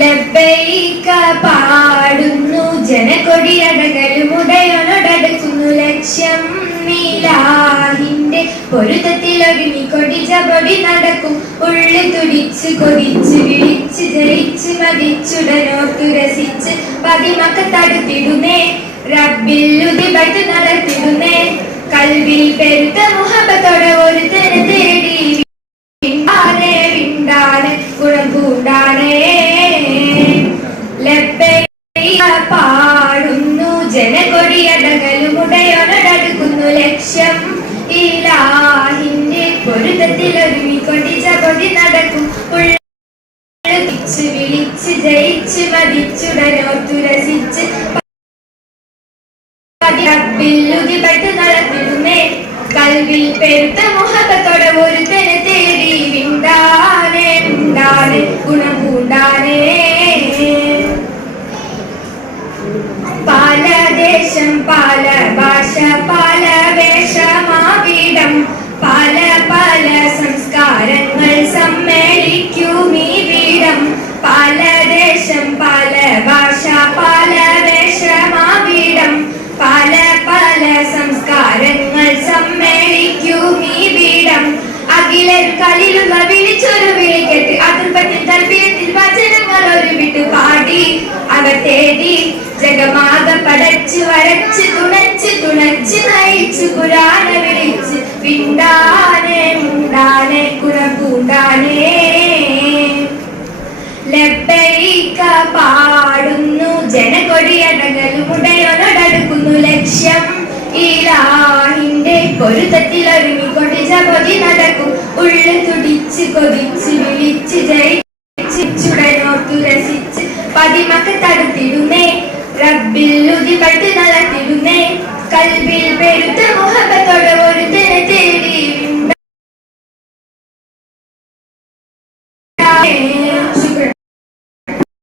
ലബ്ബൈക പാടുന്നു. ജനകൊടിയടകളും ഉടയൊടടുക്കുന്നു ലക്ഷ്യം നീലാഹിന്റെ പൊരുത്തത്തിലൊരുങ്ങി കൊടിച്ച പൊടി നടക്കും. ഉള്ളു തുടിച്ച് കൊതിച്ച് വിളിച്ച് ജയിച്ച് മതിച്ചുടനോർത്തു രസിച്ച് പതിമക്ക തടുത്തിടുന്നേ. ഉതിപട്ട് നടത്തിടുന്നേ. കൽവിൽ പെരുത്ത മുഹബത്തോടെ ഒരുത്തനെ ഉടയൊടടുക്കുന്നു ലക്ഷ്യം. ഇലാഹിന്റെ പൊരുത്തത്തിലൊരുങ്ങി കൊടിച്ച കൊടി നടക്കും വിളിച്ച് ജയിച്ച് മതിച്ചുടനോർത്തു രസിച്ച് കൽവിൽ പെരുത്ത മുഹബത്തോടെ പല ദേശം പല ഭാഷ പല വേഷമാവിടം പല പല സംസ്കാരങ്ങൾ സമ്മേളിക്കും ഈ വീടം. പല ദേശം പല ഭാഷ പല വേഷമാവിടം പല പല സംസ്കാരങ്ങൾ സമ്മേളിക്കും ഈ വീടം. അഖിലർ കളിലുള്ള വിളിച്ചൊരു വിളിക്കെട്ട് ജഗമാക പടച്ച് വരച്ച് തുണച്ച് തുണച്ച് നയിച്ച് കുരാന വിളിച്ച് പിണ്ടാനെ മുണ്ടാനെ കുണപൂണ്ടാനേ ലബ്ബൈക്ക പാടുന്നു ജനകൊടിയടകളും ഉടയൊടടുക്കുന്നു ലക്ഷ്യം. ഇലാഹിന്റെ പൊരുത്തത്തിൽ കൊടിച്ച ജപതി നടക്കും. ഉള്ളു തുടിച്ച് കൊതിച്ച് വിളിച്ച് ജയിച്ചുടനോർത്തു രസിച്ച് പതിമക്ക തടുത്തിടുന്നേ റബ്ബില്ലുതിപട്ട് നടത്തിടുന്നേ കൽബിൽ പെരുത്ത മുഹബത്തോടെ ഒരുത്തനെ തേടി വിണ്ടാനേ